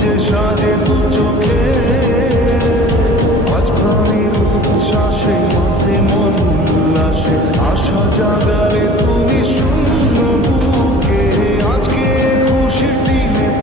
যে সাজে দু চোখে, আজ প্রাণীর উচ্ছ্বাসে মাঠে মন উল্লাসে আশা জাগালে